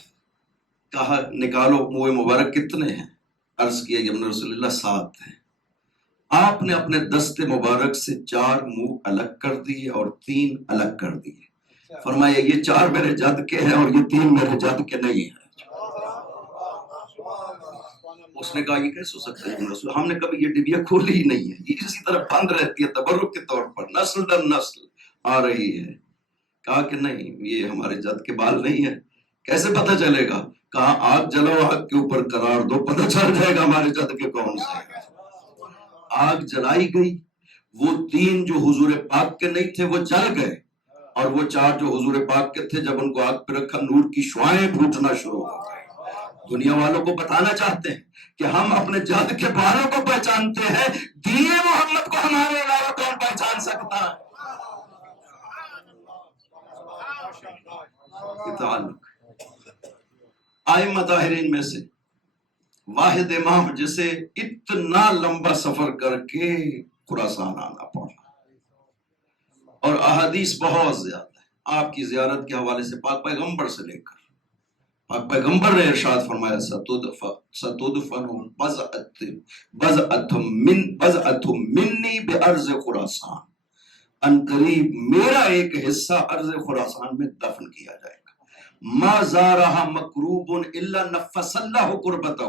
کہا نکالو منہ مبارک کتنے ہیں؟ عرض کیا یا ابن رسول اللہ 7 ہیں۔ آپ نے اپنے دست مبارک سے 4 منہ الگ کر دیے اور 3 الگ کر دیے، فرمایا یہ 4 میرے جد کے ہیں اور یہ 3 میرے جد کے نہیں ہیں۔ اس نے کہا یہ کیسے ہو سکتا ہے ابن رسول، ہم نے کبھی یہ ڈبیا کھولی ہی نہیں ہے، یہ اسی طرح بند رہتی ہے تبرک کے طور پر، نسل در نسل آ رہی ہے۔ کہا کہ نہیں یہ ہمارے جد کے بال نہیں ہیں۔ کیسے پتہ چلے گا؟ کہا آگ جلاؤ، آگ کے اوپر قرار دو، پتہ چل جائے گا ہمارے جد کے کون سے۔ آگ جلائی گئی، وہ 3 جو حضور پاک کے نہیں تھے وہ جل گئے، اور وہ 4 جو حضور پاک کے تھے جب ان کو آگ پہ رکھا نور کی شعائیں پھوٹنا شروع ہو گئی۔ دنیا والوں کو بتانا چاہتے ہیں کہ ہم اپنے جد کے بالوں کو پہچانتے ہیں، دین محمد کو ہمارے علاوہ کون پہچان سکتا ہے؟ تعلق ائمہ طاہرین میں سے واحد امام جسے اتنا لمبا سفر کر کے خراسان آنا پڑا، اور احادیث بہت زیادہ ہے آپ کی زیارت کے حوالے سے، پاک پیغمبر سے لے کر پاک پیغمبر نے ارشاد فرمایا ستدفن بضعۃ منی بارض خراسان، ان قریب میرا ایک حصہ ارض خراسان میں دفن کیا جائے گا۔ ما زارها مکروب الا نفس اللہ قربتہ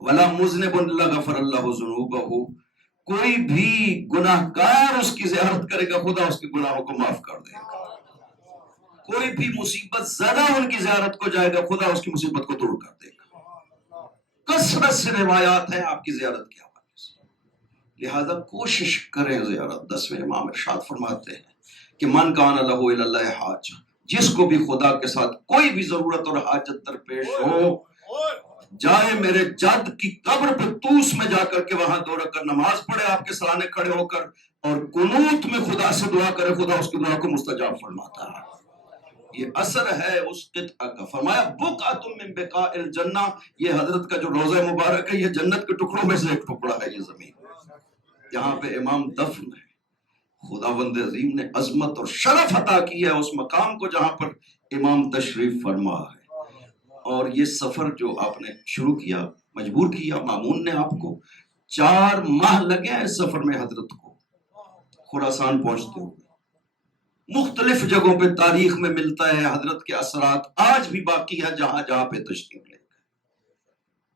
ولا مذنب الا غفر اللہ ذنوبہ، کوئی بھی گناہ گار اس کی زیارت کرے گا خدا اس کے گناہوں کو معاف کر دے گا۔ کوئی بھی مصیبت زیادہ ان کی زیارت کو جائے گا، خدا اس کی مصیبت کو دور کر دے گا۔ کثرت سے روایات ہیں آپ کی زیارت کے حوالے سے، لہذا کوشش کریں زیارت۔ 10ویں امام ارشاد فرماتے ہیں کہ من کان لہ الی اللہ حاجہ، جس کو بھی خدا کے ساتھ کوئی بھی ضرورت اور حاجت درپیش ہو، جائے میرے جد کی قبر پہ توس میں جا کر کے وہاں 2 رکعت نماز پڑھے آپ کے سرانے کھڑے ہو کر، اور قنوت میں خدا سے دعا کرے، خدا اس کی دعا کو مستجاب فرماتا ہے۔ یہ اثر ہے اس قطعہ کا۔ فرمایا بقعۃ من بقاء الجنہ، یہ حضرت کا جو روضہ مبارک ہے، یہ جنت کے ٹکڑوں میں سے ایک ٹکڑا ہے، یہ زمین جہاں پہ امام دفن ہے۔ خداوند عظیم نے عظمت اور شرف عطا کی ہے اس مقام کو جہاں پر امام تشریف فرما ہے۔ اور یہ سفر جو آپ نے شروع کیا، مجبور کیا مامون نے آپ کو، 4 ماہ لگے ہیں اس سفر میں حضرت کو خراسان پہنچتے ہوئے۔ مختلف جگہوں پہ تاریخ میں ملتا ہے حضرت کے اثرات آج بھی باقی ہے، جہاں جہاں پہ تشریف لے گئے،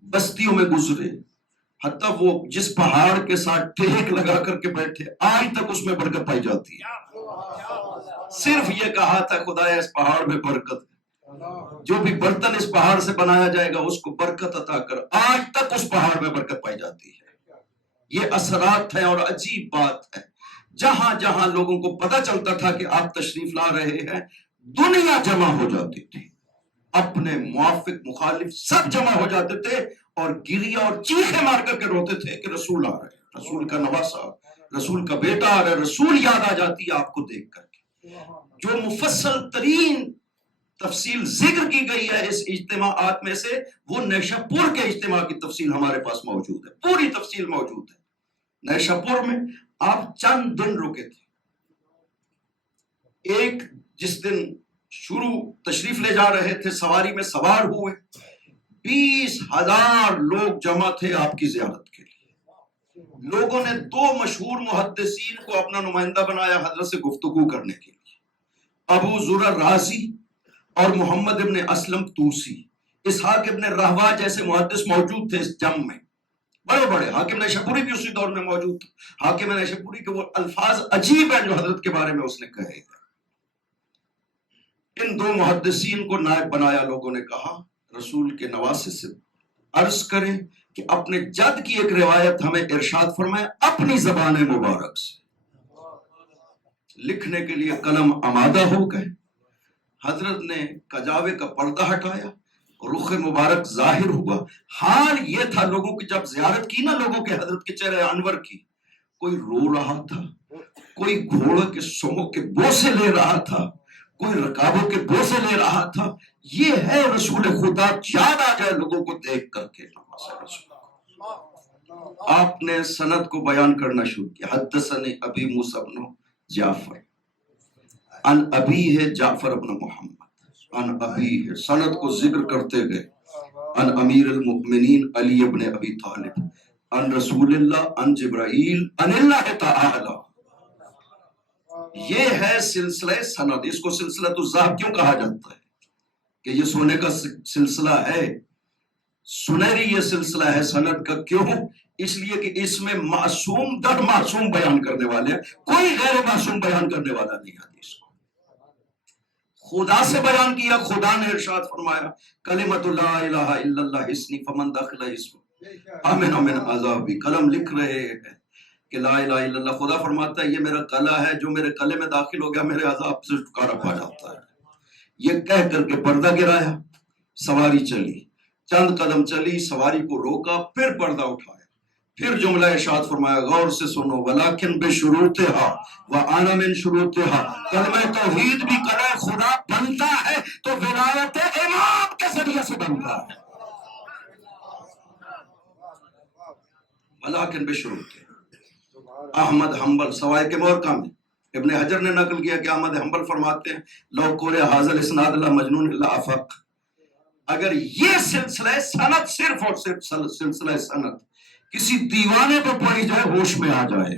بستیوں میں گزرے، حتیٰ وہ جس پہاڑ کے ساتھ ٹیک لگا کر کے بیٹھے آج تک اس میں برکت پائی جاتی ہے۔ صرف یہ کہا تھا خدایا اس پہاڑ میں برکت ہے، جو بھی برتن اس پہاڑ سے بنایا جائے گا اس کو برکت عطا کر، آج تک اس پہاڑ میں برکت پائی جاتی ہے۔ یہ اثرات ہیں، اور عجیب بات ہے جہاں جہاں لوگوں کو پتا چلتا تھا کہ آپ تشریف لا رہے ہیں، دنیا جمع ہو جاتی تھی، اپنے موافق مخالف سب جمع ہو جاتے تھے اور گریہ اور چیخیں مار کر کے روتے تھے کہ رسول آ رہے ہیں، رسول کا نواسا، رسول کا بیٹا آ رہا ہے، رسول یاد آ جاتی ہے آپ کو دیکھ کر کے۔ جو مفصل ترین تفصیل ذکر کی گئی ہے اس اجتماعات میں سے، وہ نیشہ پور کے اجتماع کی تفصیل ہمارے پاس موجود ہے، پوری تفصیل موجود ہے۔ نیشہ پور میں آپ چند دن رکے تھے، ایک جس دن شروع تشریف لے جا رہے تھے، سواری میں سوار ہوئے، 20,000 لوگ جمع تھے آپ کی زیارت کے لیے۔ لوگوں نے 2 مشہور محدثین کو اپنا نمائندہ بنایا حضرت سے گفتگو کرنے کے لیے، ابو زرع رازی اور محمد ابن اسلم توسی۔ اسحاق ابن راہوہ جیسے محدث موجود تھے اس جم میں، بڑے بڑے۔ حاکم نیشاپوری بھی اسی دور میں موجود تھا۔ حاکم نیشاپوری کے وہ الفاظ عجیب ہیں جو حضرت کے بارے میں اس نے کہے۔ ان 2 محدثین کو نائب بنایا، لوگوں نے کہا رسول کے نواسے سے عرض کریں کہ اپنے جد کی ایک روایت ہمیں ارشاد فرمائے اپنی زبان مبارک سے۔ لکھنے کے لیے قلم آمادہ ہو گئے، حضرت نے کجاوے کا پردہ ہٹایا، رخ مبارک ظاہر ہوا۔ حال یہ تھا لوگوں کی، جب زیارت کی نا لوگوں کے حضرت کے چہرے انور کی، کوئی رو رہا تھا، کوئی گھوڑے کے سموں کے بوسے لے رہا تھا، کوئی رکابوں کے بوسے لے رہا تھا۔ یہ ہے رسول خدا، یاد آ جائے لوگوں کو دیکھ کر کے۔ آپ نے سند کو بیان کرنا شروع کیا، حدثنی ابی موسیٰ بن جعفر ان ابی ہے جعفر ابن محمد ان ابی ہے، سند کو ذکر کرتے گئے، ان امیر المؤمنین علی ابن ابی طالب ان رسول اللہ ان جبرائیل ان اللہ تعالی۔ یہ ہے سلسلہ سند۔ اس کو سلسلہ الذہب کیوں کہا جاتا ہے؟ کہ یہ سونے کا سلسلہ ہے، سنہری یہ سلسلہ ہے سند کا۔ کیوں؟ اس لیے کہ اس میں معصوم در معصوم بیان کرنے والے ہیں، کوئی غیر معصوم بیان کرنے والا نہیں حدیث کو۔ خدا سے بیان کیا، خدا نے ارشاد فرمایا کلمۃ لا الہ الا اللہ حسنی فمن دخل اسم امن من عذابی۔ قلم لکھ رہے ہیں کہ لا الہ الا اللہ، خدا فرماتا ہے یہ میرا قلع ہے، جو میرے قلعے میں داخل ہو گیا میرے عذاب سے چھٹکارا پا جاتا ہے۔ یہ کہہ کر کے پردہ گرایا، سواری چلی، چند قدم چلی، سواری کو روکا، پھر پردہ اٹھایا، پھر جملہ ارشاد فرمایا غور سے سنو، ولیکن بشروطہا وانا من شروطہا۔ کلمہ توحید بھی کلمہ خدا بنتا ہے تو ولایت امام کے ذریعے سے بنتا ہے، ولیکن بشروطہا۔ احمد حنبل سوائے کے مورکہ میں ابن حجر نے نقل کیا کہ احمد حنبل فرماتے ہیں لو قول حاضر اسناد اللہ مجنون اللہ افق۔ اگر یہ سلسلہ سند، صرف اور صرف سلسلہ سند کسی دیوانے پر پڑھی جائے ہوش میں آ جائے،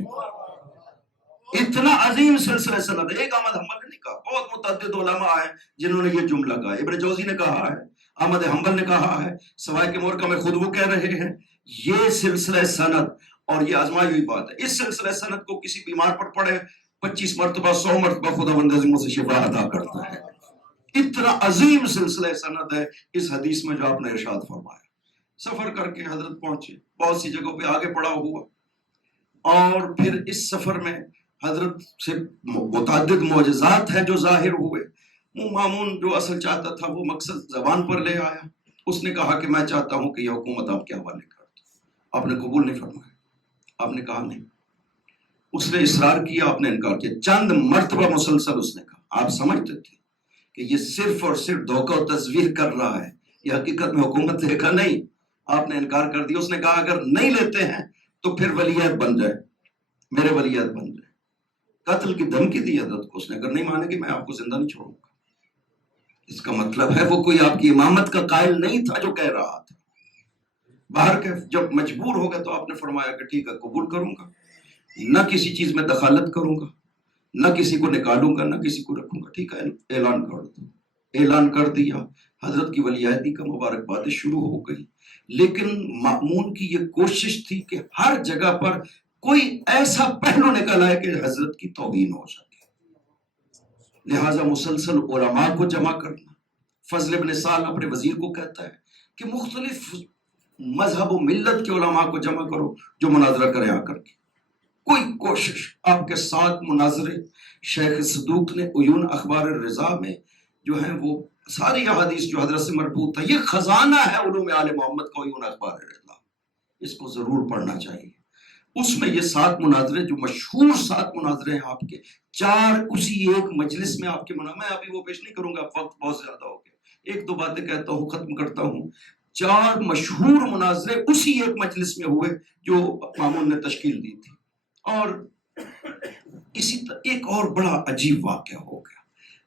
اتنا عظیم سلسلہ سند ہے۔ ایک احمد حنبل نے نہیں کہا، بہت متعدد علماء ہیں جنہوں نے یہ جملہ کہا۔ ابن جوزی نے کہا ہے، احمد حنبل نے کہا ہے، سوائے کے مورکہ میں خود وہ کہہ رہے ہیں۔ یہ سلسلہ سند، اور یہ آزمائی ہوئی بات ہے، اس سلسلہ سند کو کسی بیمار پر پڑھے 25 مرتبہ 100 مرتبہ خدا بند عظیم سے شفا عطا کرتا ہے۔ اتنا عظیم سلسلہ سند ہے اس حدیث میں جو آپ نے ارشاد فرمایا. سفر کر کے حضرت پہنچے, بہت سی جگہوں پہ آگے بڑھا ہوا, اور پھر اس سفر میں حضرت سے متعدد معجزات ہیں جو ظاہر ہوئے. مامون جو اصل چاہتا تھا وہ مقصد زبان پر لے آیا. اس نے کہا کہ میں چاہتا ہوں کہ یہ حکومت آپ کے حوالے کر دو. آپ نے قبول نہیں فرمایا, آپ نے کہا نہیں. اس نے اصرار کیا, آپ نے انکار کیا. چند مرتبہ مسلسل اس نے کہا. آپ سمجھتے تھے کہ یہ صرف اور صرف دھوکہ و تزویر کر رہا ہے, یہ حقیقت میں حکومت لے گا نہیں. آپ نے انکار کر دیا. اس نے کہا اگر نہیں لیتے ہیں تو پھر ولیعہد بن جائے, میرے ولیعہد بن جائے. قتل کی دھمکی دی حضرت کو. اس نے اگر نہیں مانے گی میں آپ کو زندہ نہیں چھوڑوں گا. اس کا مطلب ہے وہ کوئی آپ کی امامت کا قائل نہیں تھا جو کہہ رہا تھا. باہر کے جب مجبور ہو گیا تو آپ نے فرمایا کہ ٹھیک ہے قبول کروں گا, نہ کسی چیز میں دخالت کروں گا, نہ کسی کو نکالوں گا, نہ کسی کو رکھوں گا. ٹھیک ہے اعلان کر دو. اعلان کر دیا. حضرت کی ولیعہدی کا مبارکباد شروع ہو گئی. لیکن مأمون کی یہ کوشش تھی کہ ہر جگہ پر کوئی ایسا پہلو نکل آئے کہ حضرت کی توہین ہو سکے. لہٰذا مسلسل علماء کو جمع کرنا. فضل ابن سال اپنے وزیر کو کہتا ہے کہ مختلف مذہب و ملت کے علماء کو جمع کرو جو مناظرہ کریں آ کر کے. کوئی کوشش. آپ کے ساتھ مناظرے شیخ صدوق نے عیون اخبار الرضا میں جو ہیں وہ ساری احادیث جو حضرت سے مربوط ہے, یہ خزانہ ہے علوم آل محمد کا عیون اخبار الرضا, اس کو ضرور پڑھنا چاہیے. اس میں یہ 7 مناظرے جو مشہور 7 مناظرے ہیں آپ کے, 4 اسی ایک مجلس میں آپ کے میں ابھی وہ پیش نہیں کروں گا, وقت بہت زیادہ ہو گیا. 1-2 باتیں کہتا ہوں, ختم کرتا ہوں. 4 مشہور مناظرے اسی ایک مجلس میں ہوئے جو مامون نے تشکیل دی تھی. اور اسی طرح ایک اور بڑا عجیب واقعہ ہو گیا.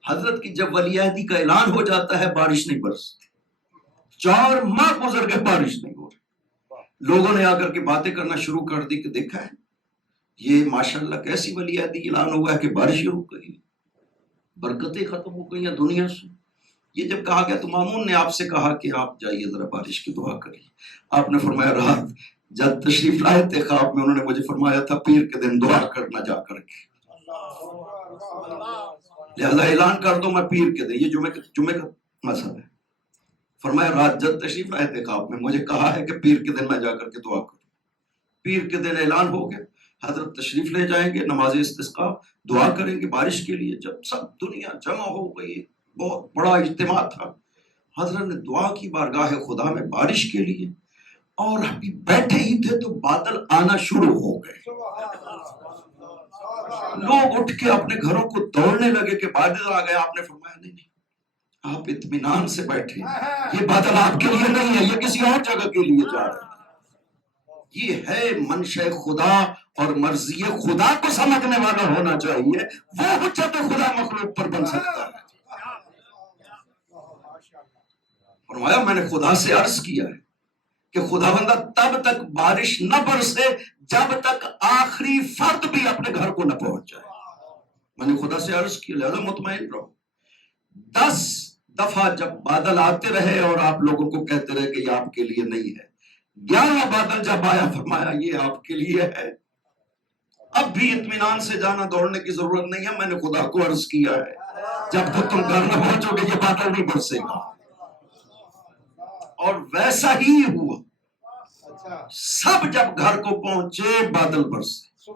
حضرت کی جب ولیعہدی کا اعلان ہو جاتا ہے بارش نہیں برستی. 4 ماہ گزر گئے بارش نہیں ہو رہی. لوگوں نے آ کر کے باتیں کرنا شروع کر دی کہ دیکھا ہے یہ ماشاءاللہ کیسی ولیعہدی اعلان ہوا ہے کہ بارش ہی رک گئی, برکتیں ختم ہو گئی ہیں دنیا سے. یہ جب کہا گیا تو مامون نے آپ سے کہا کہ آپ جائیے ذرا بارش کی دعا کریے. آپ نے فرمایا رات جب تشریف لائے تھے خواب میں انہوں نے مجھے فرمایا تھا پیر کے دن دعا کرنا جا کر کے, لہذا اعلان کر دو میں پیر کے دن, یہ جمعے کا مذہب ہے. فرمایا رات جب تشریف لائے تھے خواب میں مجھے کہا ہے کہ پیر کے دن میں جا کر کے دعا کروں. پیر کے دن اعلان ہو گیا, حضرت تشریف لے جائیں گے, نماز استسقاء دعا کریں گے بارش کے لیے. جب سب دنیا جمع ہو گئی, بہت بڑا اجتماع تھا, حضرت نے دعا کی بارگاہ خدا میں بارش کے لیے, اور ابھی بیٹھے ہی تھے تو بادل آنا شروع ہو گئے. لوگ اٹھ کے اپنے گھروں کو دوڑنے لگے کہ بادل آ گئے. آپ نے فرمایا نہیں آپ اطمینان سے بیٹھے, یہ بادل آپ کے لیے نہیں ہے, یہ کسی اور جگہ کے لیے جا رہا ہے. یہ ہے منشأ خدا اور مرضی خدا کو سمجھنے والا ہونا چاہیے, وہ حجت خدا مخلوق پر بن سکتا ہے. فرمایا میں نے خدا سے عرض کیا ہے کہ خدا بندہ تب تک بارش نہ برسے جب تک آخری فرد بھی اپنے گھر کو نہ پہنچ جائے. میں نے خدا سے عرض کیا, لہذا مطمئن رہو. 10 دفعہ جب بادل آتے رہے اور آپ لوگوں کو کہتے رہے کہ یہ آپ کے لیے نہیں ہے, 11واں بادل جب آیا فرمایا یہ آپ کے لیے ہے. اب بھی اطمینان سے جانا, دوڑنے کی ضرورت نہیں ہے. میں نے خدا کو عرض کیا ہے جب تک تم گھر نہ پہنچو گے یہ بادل نہیں برسے گا. اور ویسا ہی ہوا. سب جب گھر کو پہنچے بادل برسے.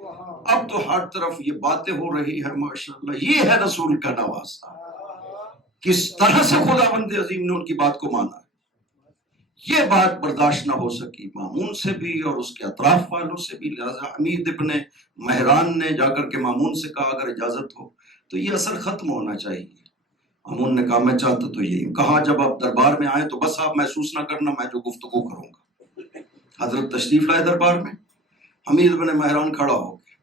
اب تو ہر طرف یہ باتیں ہو رہی ہے ماشاءاللہ. یہ ہے رسول کا نوازہ, کس طرح سے خدا بند عظیم نے ان کی بات کو مانا. یہ بات برداشت نہ ہو سکی مامون سے بھی اور اس کے اطراف والوں سے بھی. لہذا حمید ابن مہران نے جا کر کے مامون سے کہا اگر اجازت ہو تو یہ اثر ختم ہونا چاہیے. مامون نے کہا میں چاہتا تو یہی. کہا جب آپ دربار میں آئے تو بس آپ محسوس نہ کرنا میں جو گفتگو کروں گا. حضرت تشریف لائے دربار میں. حمید ابن مہران کھڑا ہو گیا.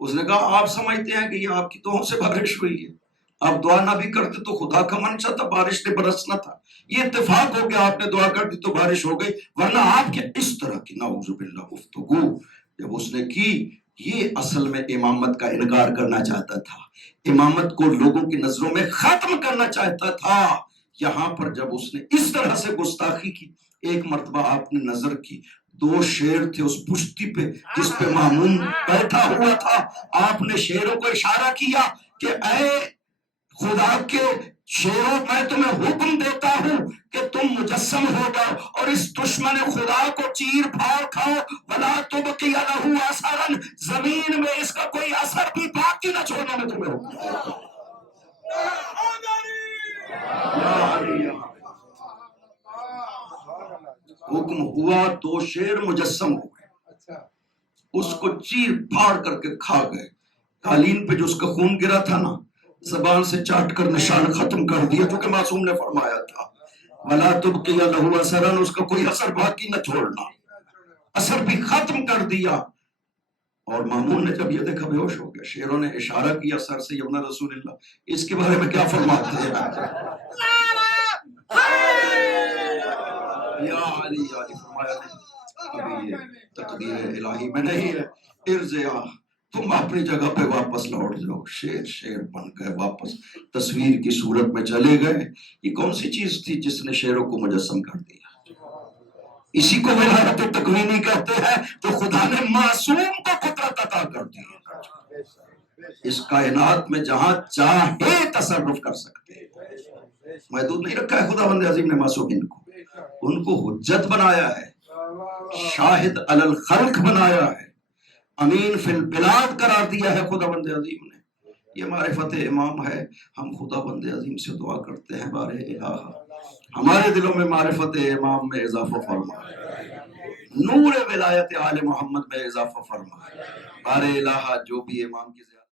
اس نے کہا آپ سمجھتے ہیں کہ یہ آپ کی توہوں سے بارش ہوئی ہے, آپ دعا نہ بھی کرتے تو خدا کا منشا تھا بارش نے برسنا تھا. یہ اتفاق ہو گیا آپ نے دعا کر دی تو بارش ہو گئی, ورنہ آپ کے اس طرح کی نعوذ باللہ گفتگو جب اس نے کی, یہ اصل میں امامت کا انکار کرنا چاہتا تھا, امامت کو لوگوں کی نظروں میں ختم کرنا چاہتا تھا. یہاں پر جب اس نے اس طرح سے گستاخی کی, ایک مرتبہ آپ نے نظر کی 2 شیر تھے اس پشتی پہ جس پہ مامون بیٹھا ہوا تھا. آپ نے شیروں کو اشارہ کیا کہ اے خدا کے شیروں میں تمہیں حکم دیتا ہوں کہ تم مجسم ہو جاؤ اور اس دشمن خدا کو چیر پھاڑ کھاؤ، ولا تبقی لہ اثرا، زمین میں اس کا کوئی اثر بھی باقی نہ چھوڑنا میں تمہیں حکم دیتا ہوں۔ حکم ہوا تو شیر مجسم ہو گئے، اس کو چیر پھاڑ کر کے کھا گئے۔ قالین پہ جو اس کا خون گرا تھا نا، زبان سے چاٹ کر نشان ختم کر دیا، جو کہ معصوم نے فرمایا تھا وَلَا تُبْقِيَ لَهُ أَثَرًا، اس کا کوئی اثر باقی نہ چھوڑنا، اثر بھی ختم کر دیا۔ اور مامون نے جب یہ دیکھا بے ہوش ہو گیا۔ شیروں نے اشارہ کیا سر سے، یمنا رسول اللہ اس کے بارے میں کیا فرماتے ہیں؟ یا علی فرمایا ابھی یہ تقدیر الہی میں نہیں ہے، ارجع، تم اپنی جگہ پہ واپس لوٹ جاؤ۔ شیر شیر بن گئے، واپس تصویر کی صورت میں چلے گئے۔ یہ کون سی چیز تھی جس نے شیروں کو مجسم کر دیا؟ اسی کو ولایت تکوینی کہتے ہیں، جو خدا نے معصوم کو قدرت عطا کر دی، اس کائنات میں جہاں چاہے تصرف کر سکتے ہیں۔ محدود نہیں رکھا ہے خدا بند عظیم نے معصومین کو، ان کو حجت بنایا ہے، شاہد علی الخلق بنایا ہے، امین فی البلاد قرار دیا ہے خدا بند عظیم نے۔ یہ معرفت امام ہے۔ ہم خدا بند عظیم سے دعا کرتے ہیں، بارے الہ ہمارے دلوں میں معرفت امام میں اضافہ فرما، نور ولایت آل محمد میں اضافہ فرما، بارے الہ جو بھی امام کی